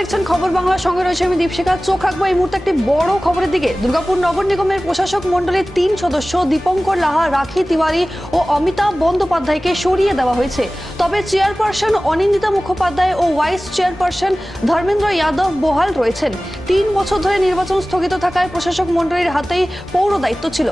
দেখছেন খবর বাংলার সঙ্গে রয়েছে আমি দীপশিখা। চোখ রাখব এই মুহূর্তে একটি বড় খবরের দিকে। দুর্গাপুর নগর নিগমের প্রশাসক মণ্ডলীর তিন সদস্য দীপঙ্কর লাহা, রাখি তিওয়ারি ও অমিতাভ বন্দ্যোপাধ্যায়কে সরিয়ে দেওয়া হয়েছে। তবে চেয়ারপারসন অনিন্দিতা মুখোপাধ্যায় ও ভাইস চেয়ারপারসন ধর্মেন্দ্র যাদব বহাল রয়েছেন। তিন বছর ধরে নির্বাচন স্থগিত থাকায় প্রশাসক মণ্ডলীর হাতেই পৌর দায়িত্ব ছিল।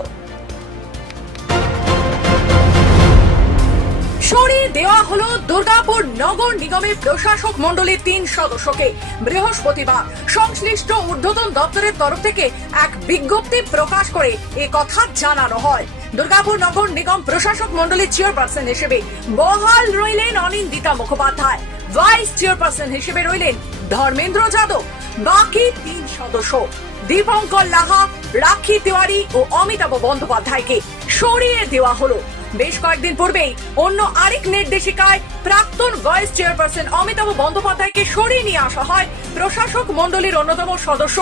সরিয়ে দেওয়া হলো দুর্গাপুর নগর নিগমের প্রশাসক মণ্ডলীর তিন সদস্যকে। বৃহস্পতিবার সংশ্লিষ্ট ঊর্ধ্বতন দপ্তরের তরফ থেকে এক বিজ্ঞপ্তি প্রকাশ করে এ কথা জানানো হয়। দুর্গাপুর নগর নিগম প্রশাসক মণ্ডলীর চেয়ারপারসন হিসেবে বহাল রইলেন অনিন্দিতা মুখোপাধ্যায়। ভাইস চেয়ারপারসন হিসেবে রইলেন ধর্মেন্দ্র যাদব। বাকি তিন সদস্য, দীপঙ্কর লাহা, রাখি তিওয়ারি ও অমিতাভ বন্দ্যোপাধ্যায়কে। সরিয়ে দেওয়া হলো। বেশ কয়েকদিন পূর্বেই অন্য আরেক নির্দেশিকায় প্রাক্তন ভাইস চেয়ারপারসন অমিতাভ বন্দ্যোপাধ্যায়কে সরিয়ে নিয়ে আসা হয়। প্রশাসক মণ্ডলীর অন্যতম সদস্য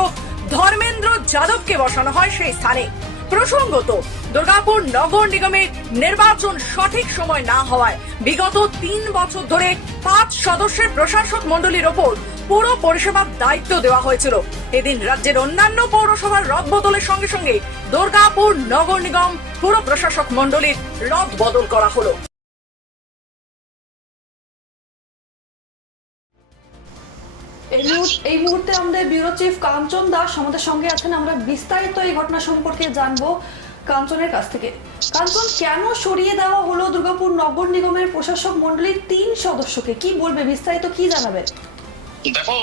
ধর্মেন্দ্র যাদবকে বসানো হয় সেই স্থানে। প্রসঙ্গত, দুর্গাপুর নগর নিগমের নির্বাচন সঠিক সময় না হওয়ায় বিগত তিন বছর ধরে পাঁচ সদস্যের প্রশাসক মণ্ডলীর ওপর পুরো পরিষেবার দায়িত্ব দেওয়া হয়েছিল। এদিন রাজ্যের অন্যান্য পৌরসভার রদ বদলের সঙ্গে সঙ্গে দুর্গাপুর নগর নিগম পুরো প্রশাসক মণ্ডলীর রদ বদল করা হলো। এই মুহূর্তে আমাদের ব্যুরো চিফ কাঞ্চন দাস আমাদের সঙ্গে আছেন। আমরা বিস্তারিত এই ঘটনা সম্পর্কে জানব কাঞ্চনের কাছ থেকে। কাঞ্চন, কেন সরিয়ে দেওয়া হলো দুর্গাপুর নগর নিগমের প্রশাসক মন্ডলীর তিন সদস্যকে? কি বলবে? বিস্তারিত কি জানাবে? দেখো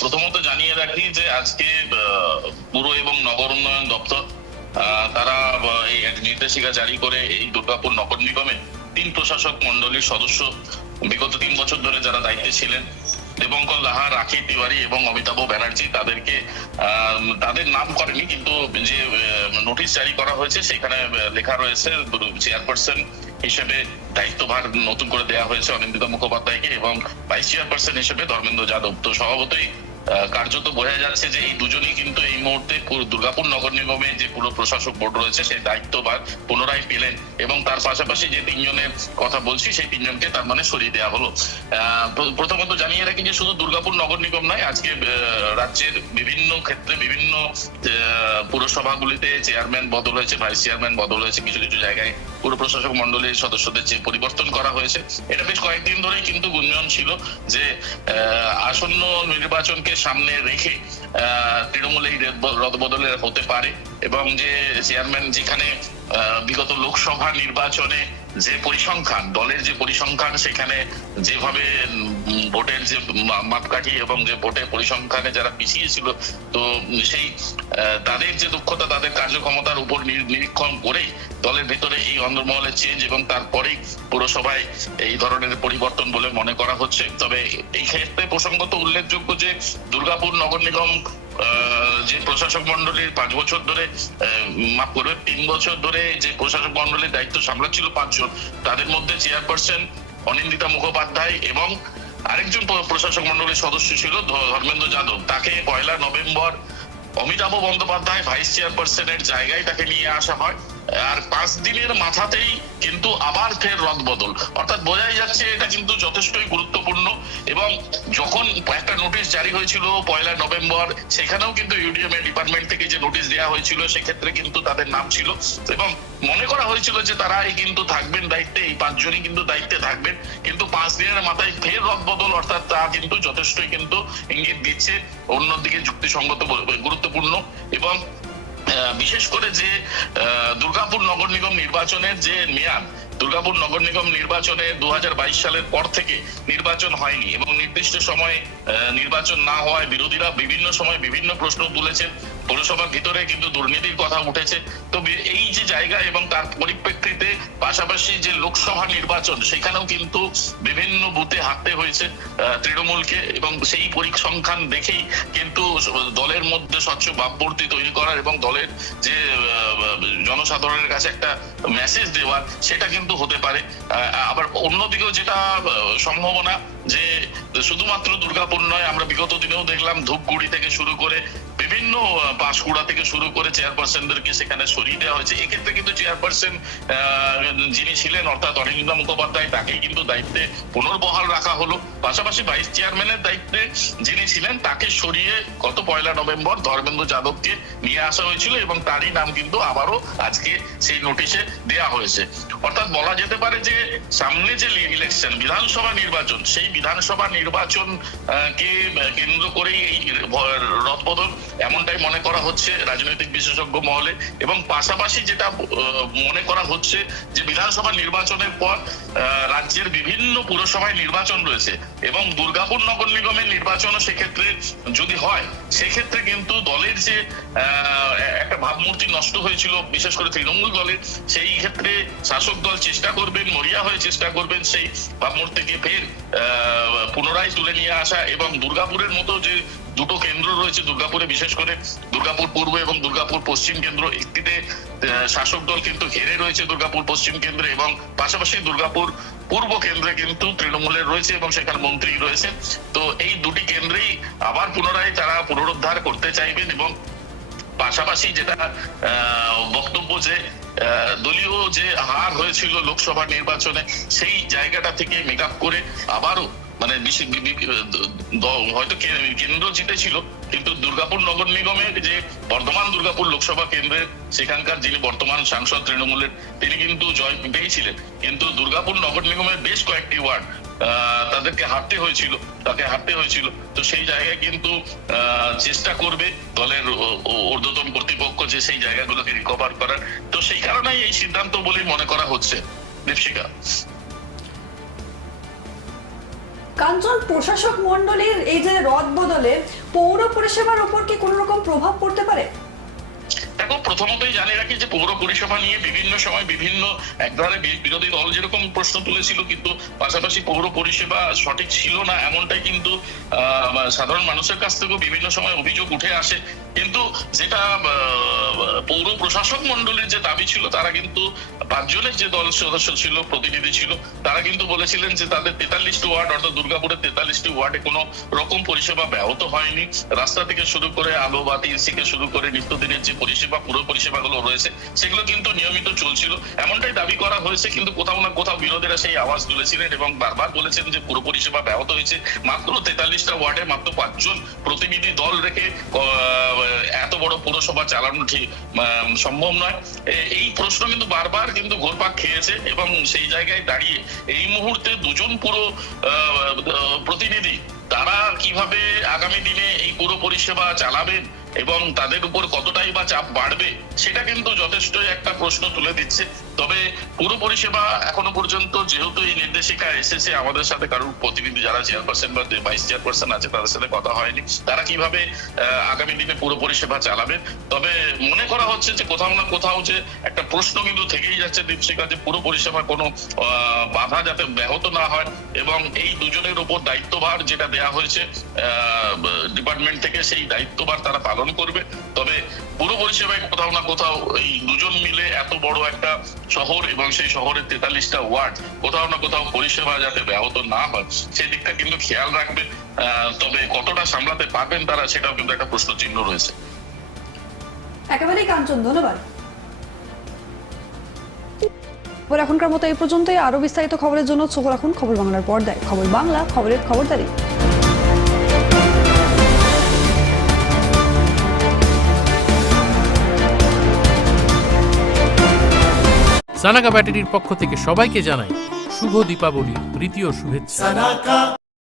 প্রথমত জানিয়ে রাখি যে আজকে পুর এবং নগর উন্নয়ন দপ্তর তারা এই এক নির্দেশিকা জারি করে এই দুর্গাপুর নগর নিগমে তিন প্রশাসক মন্ডলীর সদস্য, বিগত তিন বছর ধরে যারা দায়িত্বে ছিলেন দেবঙ্কর লাহা রাখি তিওয়ারি এবং অমিতাভ ব্যানার্জি তাদেরকে তাদের নাম করেনি, কিন্তু যে নোটিশ জারি করা হয়েছে, সেখানে লেখা রয়েছে, চেয়ারপারসন হিসেবে দায়িত্বভার নতুন করে দেওয়া হয়েছে অনিন্দিতা মুখোপাধ্যায়কে এবং ভাইস চেয়ারপারসন হিসেবে ধর্মেন্দ্র যাদব। তো স্বভাবতই কার্যত বোঝা যাচ্ছে যে এই দুজনেই কিন্তু এই মুহূর্তে দুর্গাপুর নগর নিগমে যে পুরো প্রশাসক বোর্ড রয়েছে সেই দায়িত্বভার পুনরায় পেলেন এবং তার পাশাপাশি যে তিনজনের কথা বলছি, সেই তিনজনকে তার মানে সরিয়ে দেওয়া হলো। প্রথমত জানিয়ে রাখি যে শুধু দুর্গাপুর নগর নিগম নয়, আজকে রাজ্যের বিভিন্ন ক্ষেত্রে বিভিন্ন পুরসভাগুলিতে চেয়ারম্যান বদল হয়েছে ভাইস চেয়ারম্যান বদল হয়েছে, কিছু কিছু জায়গায় পুর প্রশাসক মন্ডলীর সদস্যদের যে পরিবর্তন করা হয়েছে, এটা বেশ কয়েকদিন ধরেই কিন্তু গুঞ্জন ছিল যে আসন্ন নির্বাচনকে সামনে রেখে তৃণমূল এই রেদ- রদবদলের হতে পারে এবং যে চেয়ারম্যান যেখানে বিগত লোকসভা নির্বাচনে যে পরিসংখ্যান, দলের যে পরিসংখ্যান, সেখানে যেভাবে ভোটের যে মাপকাঠি এবং যে ভোটের পরিসংখ্যানে যারা পিছিয়ে ছিল তো সেই তাদের যে দক্ষতা, তাদের কার্যক্ষমতার উপর নিরীক্ষণ করেই দলের ভেতরে এই অন্দরমহলের চেঞ্জ এবং তারপরেই পুরসভায় এই ধরনের পরিবর্তন বলে মনে করা হচ্ছে। তবে এই ক্ষেত্রে প্রসঙ্গত উল্লেখযোগ্য যে দুর্গাপুর নগর নিগম যে প্রশাসক মন্ডলীর পাঁচ বছর ধরে মাফ করবে, তিন বছর ধরে যে প্রশাসক মন্ডলীর দায়িত্ব সামলাচ্ছিল পাঁচজন, তাদের মধ্যে চেয়ারপারসন অনিন্দিতা মুখোপাধ্যায় এবং আরেকজন প্র- প্রশাসক মন্ডলীর সদস্য ছিল ধর্মেন্দ্র যাদব। তাকে পয়লা নভেম্বর অমিতাভ বন্দ্যোপাধ্যায় ভাইস চেয়ারপারসনের জায়গায় তাকে নিয়ে আসা হয়। আর পাঁচ দিনের মাথাতেই কিন্তু আবার ফের রদবদল অর্থাৎ বোঝাই যাচ্ছে এটা কিন্তু যথেষ্টই গুরুত্বপূর্ণ এবং যখন একটা নোটিশ জারি হয়েছিল পয়লা নভেম্বর, সেখানেও কিন্তু ইউডিএম এর ডিপার্টমেন্ট থেকে যে নোটিশ দেওয়া হয়েছিল, সেক্ষেত্রে কিন্তু তাদের নাম ছিল। এবং মনে করা হয়েছিল যে তারা এই কিন্তু থাকবেন দায়িত্বে, এই পাঁচজনই কিন্তু দায়িত্বে থাকবেন। কিন্তু পাঁচ দিনের মাথায় ফের রদবদল অর্থাৎ তা কিন্তু যথেষ্টই কিন্তু ইঙ্গিত দিচ্ছে। অন্যদিকে যুক্তিসঙ্গত গুরুত্বপূর্ণ এবং বিশেষ করে যে দুর্গাপুর নগর নিগম নির্বাচনের যে মেয়াদ, দুর্গাপুর নগর নিগম নির্বাচনে দু হাজার বাইশ সালের পর থেকে নির্বাচন হয়নি এবং নির্দিষ্ট সময়ে নির্বাচন না হওয়ায় বিরোধীরা বিভিন্ন সময় বিভিন্ন প্রশ্ন তুলেছেন। পৌরসভার ভিতরে কিন্তু দুর্নীতির কথা উঠেছে। তো এই যে জায়গা এবং তার পরিপ্রেক্ষিতে পাশাপাশি যে লোকসভা নির্বাচন, সেখানেও কিন্তু বিভিন্ন বুথে হাঁটতে হয়েছে তৃণমূলকে এবং সেই পরিসংখ্যান দেখেই কিন্তু দলের মধ্যে স্বচ্ছ ভাবমূর্তি তৈরি করার এবং দলের যে জনসাধারণের কাছে একটা মেসেজ দেওয়ার, সেটা কিন্তু হতে পারে। আবার অন্যদিকেও যেটা সম্ভাবনা যে শুধুমাত্র দুর্গাপুর নয়, আমরা বিগত দিনেও দেখলাম ধূপগুড়ি থেকে শুরু করে বিভিন্ন পাঁশকুড়া থেকে শুরু করে চেয়ারপারসনদেরকে সেখানে সরিয়ে দেওয়া হয়েছে। এক্ষেত্রে কিন্তু চেয়ারপারসন যিনি ছিলেন, অর্থাৎ অনিন্দিতা মুখোপাধ্যায়, তাকে কিন্তু দায়িত্বে পুনর্বহাল রাখা হলো। পাশাপাশি ভাইস চেয়ারম্যানের দায়িত্বে যিনি ছিলেন, তাকে সরিয়ে গত পয়লা নভেম্বর ধর্মেন্দ্র যাদবকে নিয়ে আসা হয়েছিল এবং তারই নাম কিন্তু আবারও আজকে সেই নোটিশে দেয়া হয়েছে। অর্থাৎ বলা যেতে পারে যে, সামনে যে ইলেকশন বিধানসভা নির্বাচন, সেই বিধানসভা নির্বাচন কে কেন্দ্র করেই এই রদবদল এমনটাই মনে করা হচ্ছে রাজনৈতিক বিশেষজ্ঞ মহলে এবং পাশাপাশি যেটা মনে করা হচ্ছে যে বিধানসভা নির্বাচনের পর রাজ্যের বিভিন্ন পুরসভায় নির্বাচন রয়েছে এবং দুর্গাপুর নগর নিগমের নির্বাচনও সেক্ষেত্রে যদি হয়, সেক্ষেত্রে কিন্তু দলের যে একটা ভাবমূর্তি নষ্ট হয়েছিল, বিশেষ করে তৃণমূল দলের, সেই ক্ষেত্রে শাসক দল চেষ্টা করবেন মরিয়া হয়ে চেষ্টা করবেন সেই ভাবমূর্তিকে ফের পুনরায় তুলে নিয়ে আসা এবং দুর্গাপুরের মতো যে দুটো কেন্দ্র রয়েছে দুর্গাপুরে, বিশেষ করে দুর্গাপুর পূর্ব এবং দুর্গাপুর পশ্চিম কেন্দ্র। একটিতে শাসক দল কিন্তু ঘেরে রয়েছে দুর্গাপুর পশ্চিম কেন্দ্রে এবং পাশাপাশি দুর্গাপুর পূর্ব কেন্দ্রে কিন্তু তৃণমূলের রয়েছে এবং সেখানে মন্ত্রী রয়েছে। তো এই দুটি কেন্দ্রেই আবার পুনরায় তারা পুনরুদ্ধার করতে চাইবেন এবং পাশাপাশি যেটা বক্তব্য যে দলীয় যে হার হয়েছিল লোকসভা নির্বাচনে, সেই জায়গাটা থেকে মেক করে আবারও মানে হয়তো কেন্দ্র জিতেছিল, কিন্তু দুর্গাপুর নগর নিগমের যে বর্ধমান দুর্গাপুর লোকসভা কেন্দ্রে সেখানকার যিনি বর্তমান সাংসদ তৃণমূলের, তিনি কিন্তু জয় পেয়েছিলেন। কিন্তু দুর্গাপুর নগর নিগমের বেশ কয়েকটি ওয়ার্ড তাদেরকে হারতে হয়েছিল, তাকে হারতে হয়েছিল। তো সেই জায়গায় কিন্তু চেষ্টা করবে দলের ঊর্ধ্বতন কর্তৃপক্ষ যে সেই জায়গাগুলোকে রিকভার করার। তো সেই কারণেই এই সিদ্ধান্ত বলেই মনে করা হচ্ছে। দীপশিকা কাঞ্চন প্রশাসক মন্ডলীর এই যে রদ বদলে পৌর পরিষেবার ওপর কি কোনো রকম প্রভাব পড়তে পারে? প্রথমতই জানি রাখি যে পৌর পরিষেবা নিয়ে বিভিন্ন সময় বিভিন্ন এক ধরনের বিরোধী দল যেরকম প্রশ্ন তুলেছিল, কিন্তু পাশাপাশি পৌর পরিষেবা সঠিক ছিল না এমনটাই কিন্তু সাধারণ মানুষের কাছ থেকেও বিভিন্ন সময় অভিযোগ উঠে আসে। কিন্তু যেটা পৌর প্রশাসক মন্ডলীর যে দাবি ছিল, তারা কিন্তু পাঁচজনের যে দল সদস্য ছিল, প্রতিনিধি ছিল, তারা কিন্তু বলেছিলেন যে তাদের তেতাল্লিশটি ওয়ার্ড, অর্থাৎ দুর্গাপুরের তেতাল্লিশটি ওয়ার্ডে কোনো রকম পরিষেবা ব্যাহত হয়নি। রাস্তা থেকে শুরু করে আলো বাতি থেকে শুরু করে নিত্যদিনের যে পরিষেবা পুরো পরিষেবাগুলো রয়েছে, সেগুলো কিন্তু নিয়মিত চলছিল। এমনটাই দাবি করা হয়েছে, কিন্তু কোথাও না কোথাও বিরোধীরা সেই আওয়াজ তুলেছিলেন এবং বারবার বলেছেন যে পুরো পরিষেবা ব্যাহত হয়েছে। মাত্র তেতাল্লিশটা ওয়ার্ডে মাত্র পাঁচজন প্রতিনিধি দল রেখে এত বড় পুরসভা চালানো ঠিক সম্ভব নয়। এই প্রশ্ন কিন্তু বারবার কিন্তু ঘোরপাক খেয়েছে এবং সেই জায়গায় দাঁড়িয়ে এই মুহূর্তে দুজন পুরো প্রতিনিধি, তারা কীভাবে আগামী দিনে এই পুরো পরিষেবা চালাবেন এবং তাদের উপর কতটাই বা চাপ বাড়বে সেটা কিন্তু যথেষ্ট একটা প্রশ্ন তুলে দিচ্ছে। তবে পুরো পরিষেবা এখনও পর্যন্ত যেহেতু এই নির্দেশিকা এসেছে, আমাদের সাথে কারোর প্রতিনিধি যারা চেয়ারপারসন বা ভাইস চেয়ারপারসন আছে, তাদের সাথে কথা হয়নি। তারা কীভাবে আগামী দিনে পুরো পরিষেবা চালাবেন তবে মনে করা হচ্ছে যে কোথাও না কোথাও যে একটা প্রশ্ন কিন্তু থেকেই যাচ্ছে দীপশিকা যে পুরো পরিষেবা কোনো বাধা যাতে ব্যাহত না হয় এবং এই দুজনের উপর দায়িত্বভার যেটা দেয়া হয়েছে ডিপার্টমেন্ট থেকে সেই দায়িত্বভার তারা পালন করবে। তবে পুরো পরিষেবায় কোথাও না কোথাও এই দুজন মিলে এত বড় একটা শহর এবং সেই শহরের তেতাল্লিশটা ওয়ার্ড কোথাও না কোথাও পরিষেবা যাতে ব্যাহত না হয়, সেই দিকটা কিন্তু খেয়াল রাখবে। তবে কতটা সামলাতে পারবেন তারা সেটাও কিন্তু একটা প্রশ্ন চিহ্ন রয়েছে। একেবারেই কাঞ্চন, ধন্যবাদ। এখনকার মতো এই পর্যন্তই। আরও বিস্তারিত খবরের জন্য চোখ রাখুন খবর বাংলার পর্দায়। খবর বাংলা, খবরের খবরদারি। সানাগা ব্যাটারির পক্ষ থেকে সবাইকে জানাই শুভ দীপাবলির তৃতীয় শুভেচ্ছা।